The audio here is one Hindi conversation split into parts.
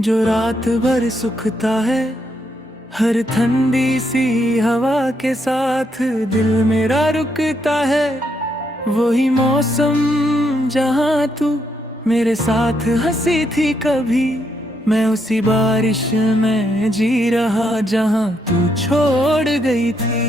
जो रात भर सुखता है, हर ठंडी सी हवा के साथ दिल मेरा रुकता है। वही मौसम जहाँ तू मेरे साथ हंसी थी कभी, मैं उसी बारिश में जी रहा जहाँ तू छोड़ गई थी।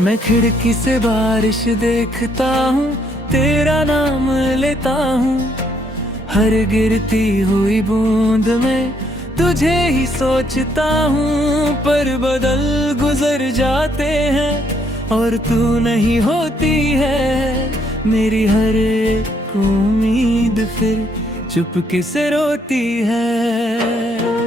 मैं खिड़की से बारिश देखता हूँ, तेरा नाम लेता हूँ। हर गिरती हुई बूंद में तुझे ही सोचता हूँ। पर बदल गुजर जाते हैं और तू नहीं होती है। मेरी हर एक उम्मीद फिर चुपके से रोती है।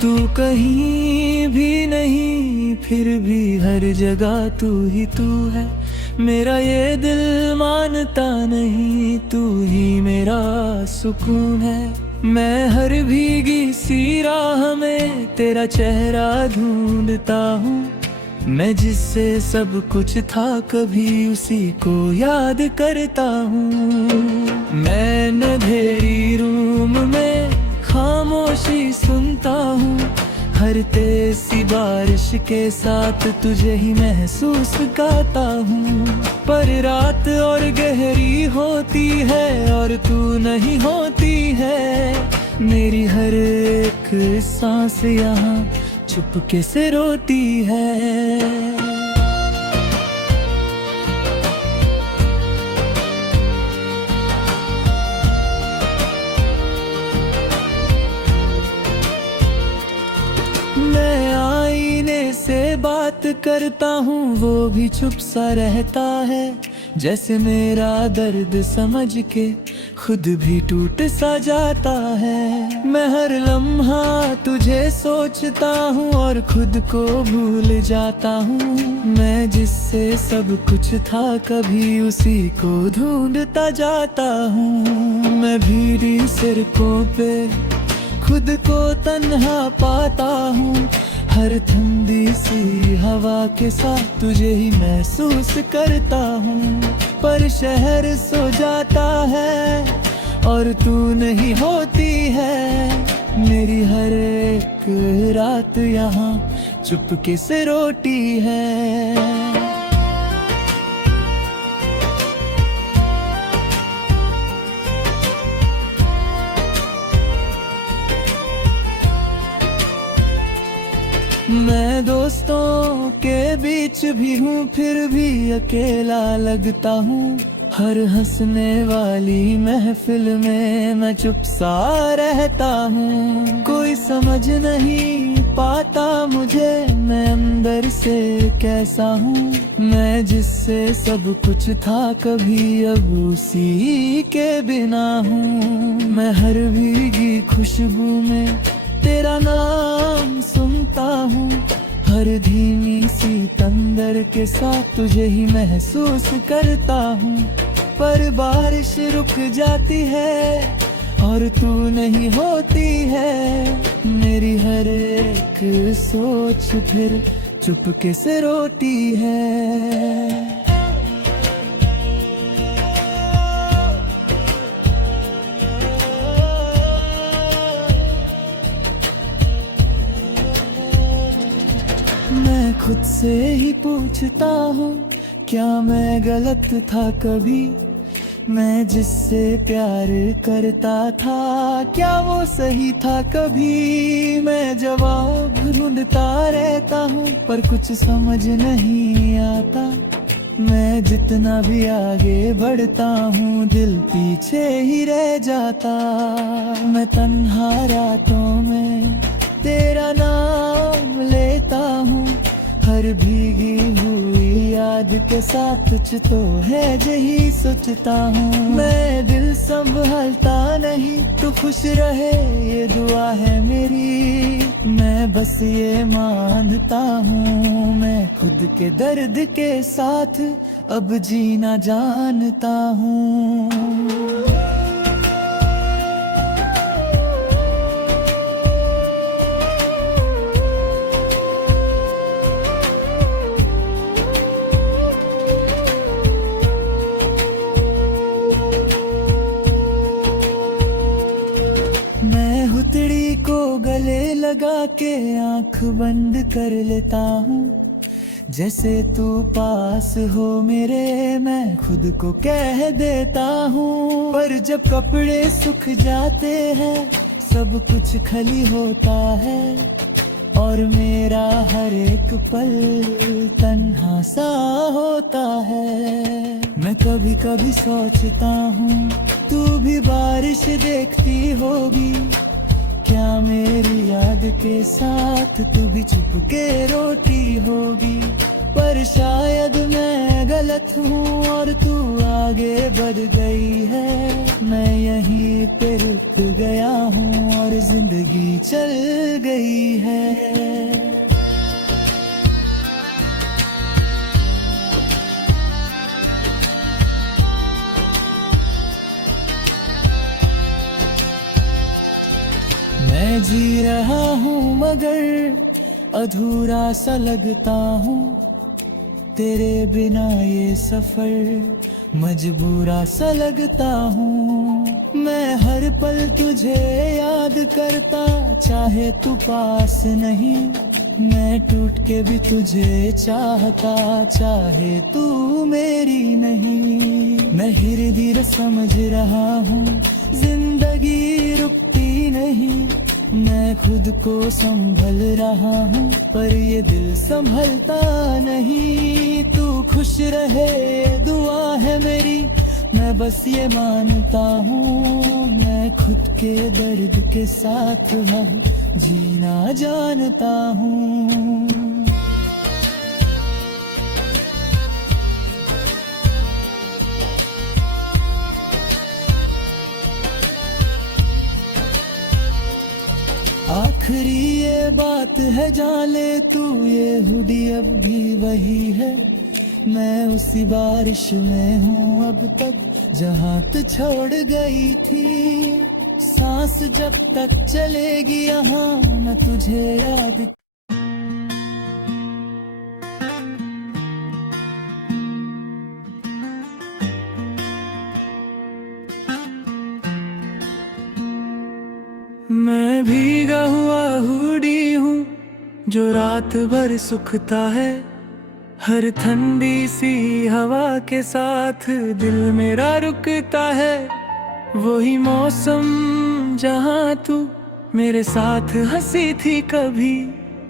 तू कहीं भी नहीं, फिर भी हर जगह तू ही तू है। मेरा ये दिल मानता नहीं, तू ही मेरा सुकून है। मैं हर भीगी सी राह में तेरा चेहरा ढूंढता हूँ। मैं जिससे सब कुछ था कभी उसी को याद करता हूँ। मैं अंधेरी रूम में खामोशी सुनता हूँ। हर तेज सी बारिश के साथ तुझे ही महसूस करता हूँ। पर रात और गहरी होती है और तू नहीं होती है। मेरी हर एक सांस यहाँ चुपके से रोती है। मैं आईने से बात करता हूँ, वो भी चुप सा रहता है। जैसे मेरा दर्द समझ के खुद भी टूट सा जाता है। मैं हर लम्हा तुझे सोचता हूँ और खुद को भूल जाता हूँ। मैं जिससे सब कुछ था कभी उसी को ढूंढता जाता हूँ। मैं भीड़ी सड़कों पे खुद को तन्हा पाता हूँ। हर ठंडी सी हवा के साथ तुझे ही महसूस करता हूँ। पर शहर सो जाता है और तू नहीं होती है। मेरी हर एक रात यहाँ चुपके से रोती है। मैं दोस्तों के बीच भी हूँ, फिर भी अकेला लगता हूँ। हर हंसने वाली महफिल में मैं चुप सा रहता हूँ। कोई समझ नहीं पाता मुझे, मैं अंदर से कैसा हूँ। मैं जिससे सब कुछ था कभी अब उसी के बिना हूँ। मैं हर भीगी खुशबू में तेरा नाम सुनता हूँ। हर धीमी सी तंदर के साथ तुझे ही महसूस करता हूँ। पर बारिश रुक जाती है और तू नहीं होती है। मेरी हर एक सोच फिर चुपके से रोती है। मैं खुद से ही पूछता हूँ, क्या मैं गलत था कभी। मैं जिससे प्यार करता था, क्या वो सही था कभी। मैं जवाब ढूंढता रहता हूँ पर कुछ समझ नहीं आता। मैं जितना भी आगे बढ़ता हूँ दिल पीछे ही रह जाता। मैं तन्हा रातों में तेरा नाम लेता हूँ। हर भीगी हुई याद के साथ कुछ तो है यही सोचता हूँ। मैं दिल संभालता नहीं, तू खुश रहे ये दुआ है मेरी। मैं मैं बस ये मानता हूँ, मैं खुद के दर्द के साथ अब जीना जानता हूँ। मैं हुथड़ी को गले लगा के आंख बंद कर लेता हूँ, जैसे तू पास हो मेरे मैं खुद को कह देता हूँ। पर जब कपड़े सूख जाते हैं सब कुछ खाली होता है, और मेरा हर एक पल तन्हा सा होता है। मैं कभी कभी सोचता हूँ तू भी बारिश देखती होगी क्या, मेरी याद के साथ तू भी छुप के रोती होगी। पर शायद मैं गलत हूँ और तू आगे बढ़ गई है, मैं यहीं पे रुक गया हूँ और जिंदगी चल गई है। मैं जी रहा हूँ मगर अधूरा सा लगता हूँ, तेरे बिना ये सफर मजबूरा सा लगता हूँ। मैं हर पल तुझे याद करता, चाहे तू पास नहीं, मैं टूट के भी तुझे चाहता, चाहे तू मेरी नहीं। मैं धीरे धीरे समझ रहा हूँ जिंदगी रुकती नहीं, मैं खुद को संभल रहा हूँ पर ये दिल संभलता नहीं। तू खुश रहे दुआ है मेरी, मैं बस ये मानता हूँ, मैं खुद के दर्द के साथ जीना जानता हूँ। आखिरी ये बात है जान ले तू, ये हुडी अब भी वही है, मैं उसी बारिश में हूँ अब तक जहाँ तू छोड़ गई थी। सांस जब तक चलेगी यहाँ मैं तुझे याद। मैं भीगा हुआ हुडी हूँ जो रात भर सुखता है, हर ठंडी सी हवा के साथ दिल मेरा रुकता है। वही मौसम जहाँ तू मेरे साथ हंसी थी कभी,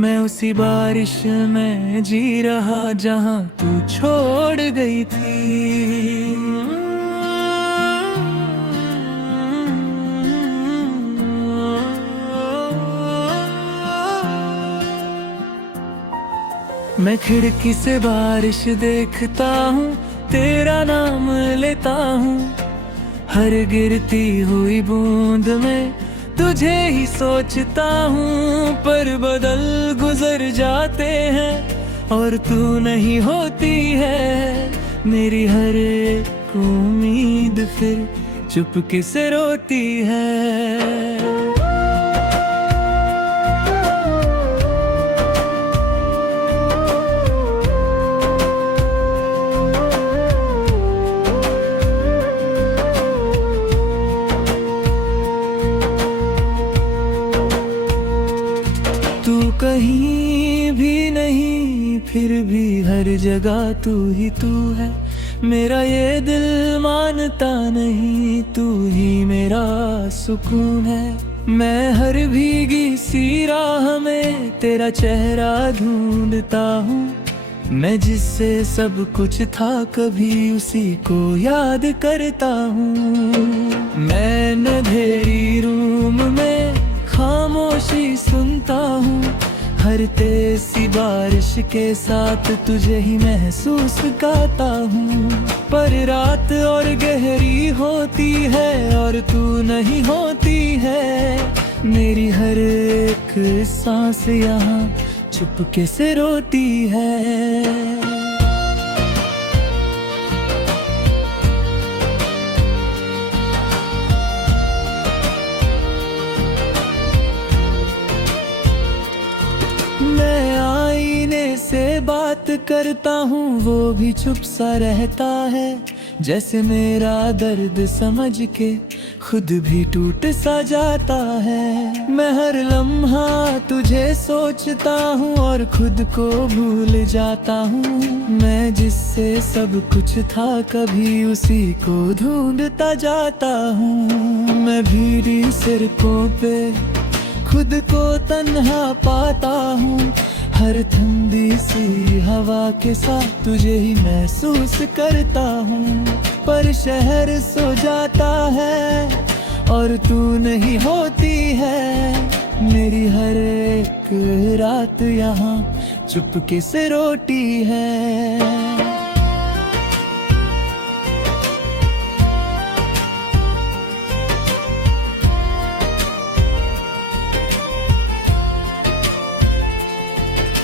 मैं उसी बारिश में जी रहा जहाँ तू छोड़ गई थी। मैं खिड़की से बारिश देखता हूँ, तेरा नाम लेता हूँ, हर गिरती हुई बूंद में तुझे ही सोचता हूँ। पर बदल गुजर जाते हैं और तू नहीं होती है, मेरी हर एक उम्मीद फिर चुपके से रोती है। तू कहीं भी नहीं फिर भी हर जगह तू ही तू है, मेरा ये दिल मानता नहीं, तू ही मेरा सुकून है। मैं हर भीगी सी राह में तेरा चेहरा ढूंढता हूँ, मैं जिससे सब कुछ था कभी उसी को याद करता हूँ। मैं अंधेरी रूम में खामोशी सुनता हूँ, हर तेज सी बारिश के साथ तुझे ही महसूस करता हूँ। पर रात और गहरी होती है और तू नहीं होती है, मेरी हर एक सांस यहाँ चुपके से रोती है। मैं आईने से बात करता हूँ, वो भी चुप सा रहता है, जैसे मेरा दर्द समझ के खुद भी टूट सा जाता है। मैं हर लम्हा तुझे सोचता हूँ और खुद को भूल जाता हूँ। मैं जिससे सब कुछ था कभी उसी को ढूंढता जाता हूँ। मैं भीड़ी सड़कों पे खुद को तन्हा पाता हूँ, हर ठंडी सी हवा के साथ तुझे ही महसूस करता हूँ। पर शहर सो जाता है और तू नहीं होती है। मेरी हर एक रात यहाँ चुपके से रोती है।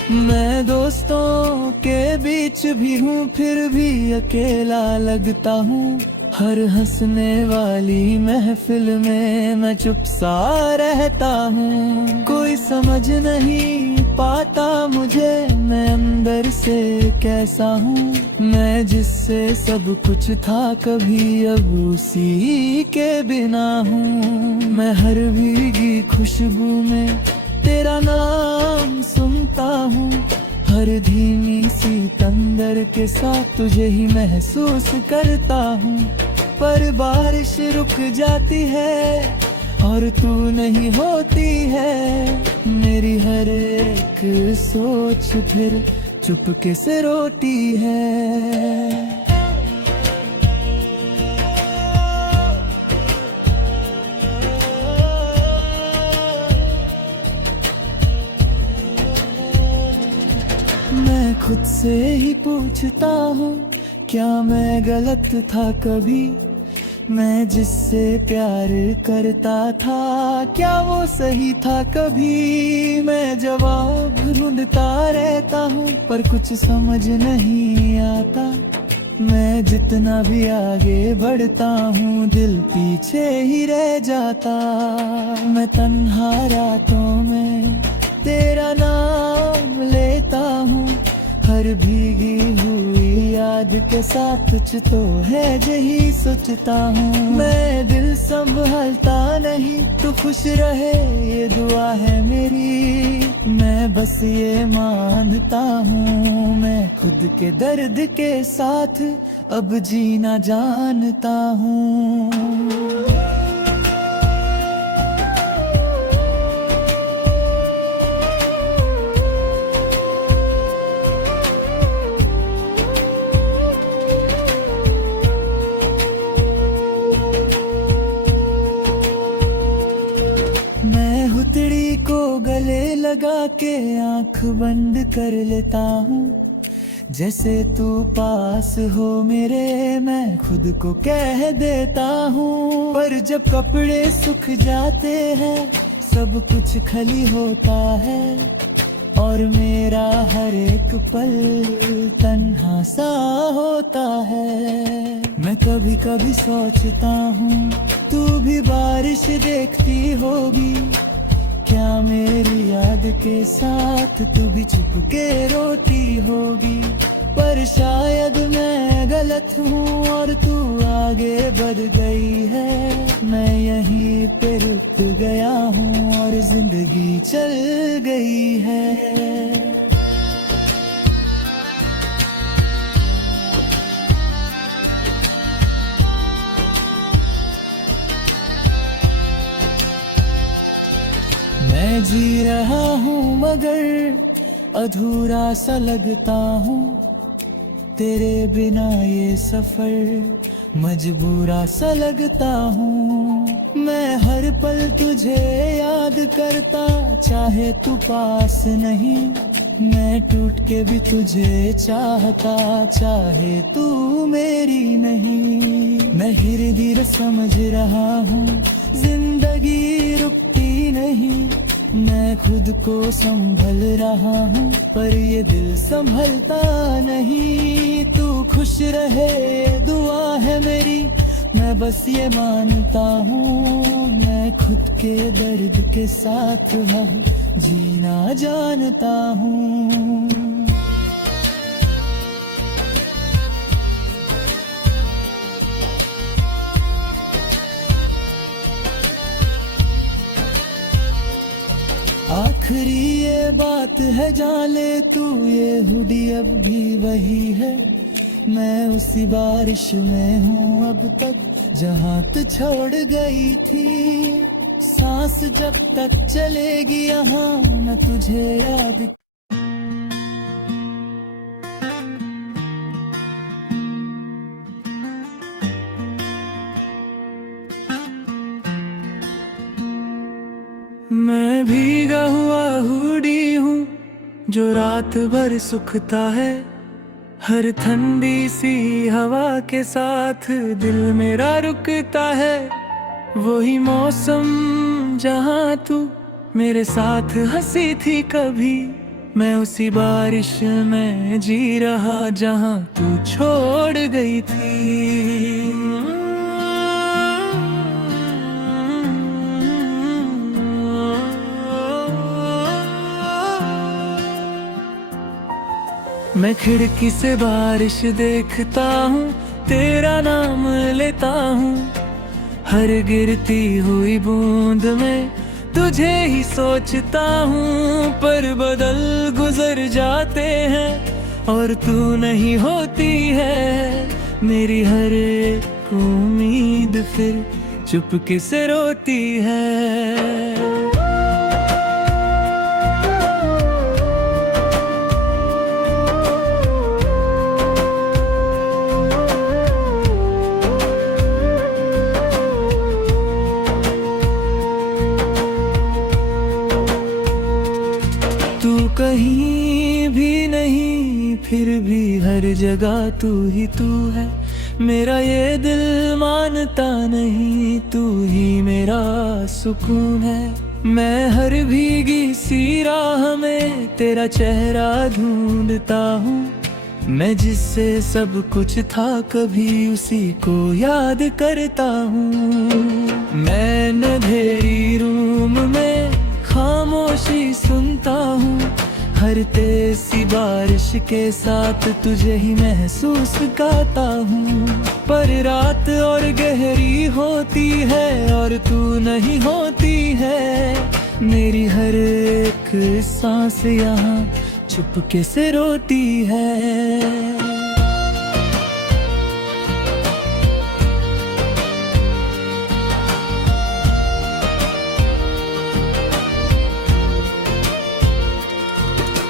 मैं दोस्तों के बीच भी हूँ, फिर भी अकेला लगता हूँ। हर हंसने वाली महफिल में मैं चुप सा रहता हूँ। कोई समझ नहीं पाता मुझे, मैं अंदर से कैसा हूँ। मैं जिससे सब कुछ था कभी अब उसी के बिना हूँ। मैं हर भीगी खुशबू में तेरा नाम सुनता हूँ, हर धीमी सी तंदर के साथ तुझे ही महसूस करता हूँ। पर बारिश रुक जाती है और तू नहीं होती है। मेरी हर एक सोच फिर चुपके से रोती है। मैं खुद से ही पूछता हूँ, क्या मैं गलत था कभी? मैं जिससे प्यार करता था, क्या वो सही था कभी? मैं जवाब ढूंढता रहता हूँ पर कुछ समझ नहीं आता। मैं जितना भी आगे बढ़ता हूँ दिल पीछे ही रह जाता। मैं तन्हा रातों में तेरा नाम लेता हूँ, हर भीगी हुई याद के साथ कुछ तो है यही सोचता हूँ। मैं दिल संभालता नहीं, तू खुश रहे ये दुआ है मेरी। मैं बस ये मानता हूँ, मैं खुद के दर्द के साथ अब जीना जानता हूँ। हुथड़ी को गले लगा के आंख बंद कर लेता हूँ, जैसे तू पास हो मेरे मैं खुद को कह देता हूँ। पर जब कपड़े सूख जाते हैं सब कुछ खाली होता है और मेरा हर एक पल तन्हा सा होता है। मैं कभी कभी सोचता हूँ तू भी बारिश देखती होगी, क्या मेरी याद के साथ तू भी चुप के रोती होगी। पर शायद मैं गलत हूँ और तू आगे बढ़ गई है। मैं यहीं पे रुक गया हूँ और जिंदगी चल गई है। मैं जी रहा हूँ मगर अधूरा सा लगता हूँ, तेरे बिना ये सफर मजबूरा सा लगता हूँ। मैं हर पल तुझे याद करता, चाहे तू पास नहीं। मैं टूट के भी तुझे चाहता, चाहे तू मेरी नहीं। मैं धीरे धीरे समझ रहा हूँ जिंदगी रुकती भी नहीं, मैं खुद को संभल रहा हूँ, पर ये दिल संभलता नहीं। तू खुश रहे दुआ है मेरी, मैं बस ये मानता हूँ। मैं खुद के दर्द के साथ हूँ, जीना जानता हूँ। आखिरी ये बात है जान ले तू, ये हुडी अब भी वही है। मैं उसी बारिश में हूँ अब तक जहाँ तू छोड़ गई थी। सांस जब तक चलेगी यहाँ मैं तुझे याद। मैं भीगा हुआ हुडी हूँ जो रात भर सुखता है। हर ठंडी सी हवा के साथ दिल मेरा रुकता है। वही मौसम जहाँ तू मेरे साथ हंसी थी कभी, मैं उसी बारिश में जी रहा जहाँ तू छोड़ गई थी। मैं खिड़की से बारिश देखता हूँ, तेरा नाम लेता हूँ। हर गिरती हुई बूंद में तुझे ही सोचता हूँ। पर बदल गुजर जाते हैं और तू नहीं होती है। मेरी हर एक उम्मीद फिर चुपके से रोती है। तू कहीं भी नहीं, फिर भी हर जगह तू ही तू है। मेरा ये दिल मानता नहीं, तू ही मेरा सुकून है। मैं हर भीगी सी राह में तेरा चेहरा ढूंढता हूँ। मैं जिससे सब कुछ था कभी उसी को याद करता हूँ। मैं अंधेरी रूम में खामोशी सुनता हूँ। हर तेज सी बारिश के साथ तुझे ही महसूस करता हूँ। पर रात और गहरी होती है और तू नहीं होती है। मेरी हर एक सांस यहाँ चुपके से रोती है।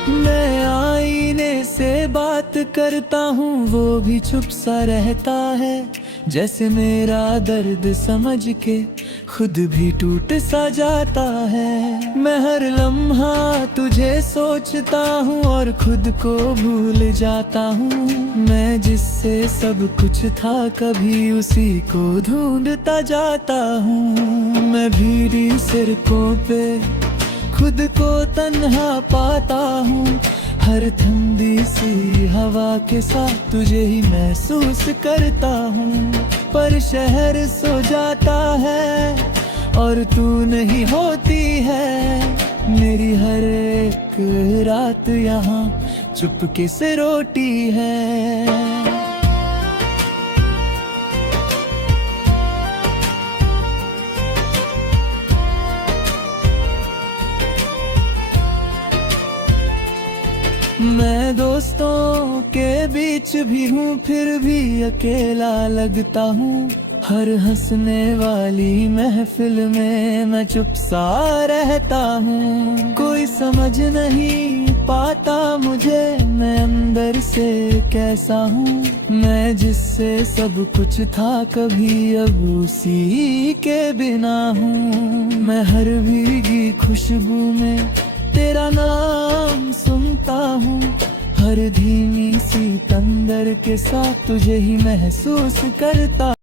मैं आईने से बात करता हूँ, वो भी चुप सा रहता है। जैसे मेरा दर्द समझ के खुद भी टूट सा जाता है। मैं हर लम्हा तुझे सोचता हूँ और खुद को भूल जाता हूँ। मैं जिससे सब कुछ था कभी उसी को ढूंढता जाता हूँ। मैं भीड़ी सड़कों पे खुद को तन्हा पाता हूँ। हर ठंडी सी हवा के साथ तुझे ही महसूस करता हूँ। पर शहर सो जाता है और तू नहीं होती है। मेरी हर एक रात यहाँ चुपके से रोटी है। मैं दोस्तों के बीच भी हूँ फिर भी अकेला लगता हूँ। हर हंसने वाली महफिल में मैं चुप सा रहता हूँ। कोई समझ नहीं पाता मुझे मैं अंदर से कैसा हूँ। मैं जिससे सब कुछ था कभी अब उसी के बिना हूँ। मैं हर भीगी खुशबू में तेरा नाम सुनता हूँ। हर धीमी सी तंदर के साथ तुझे ही महसूस करता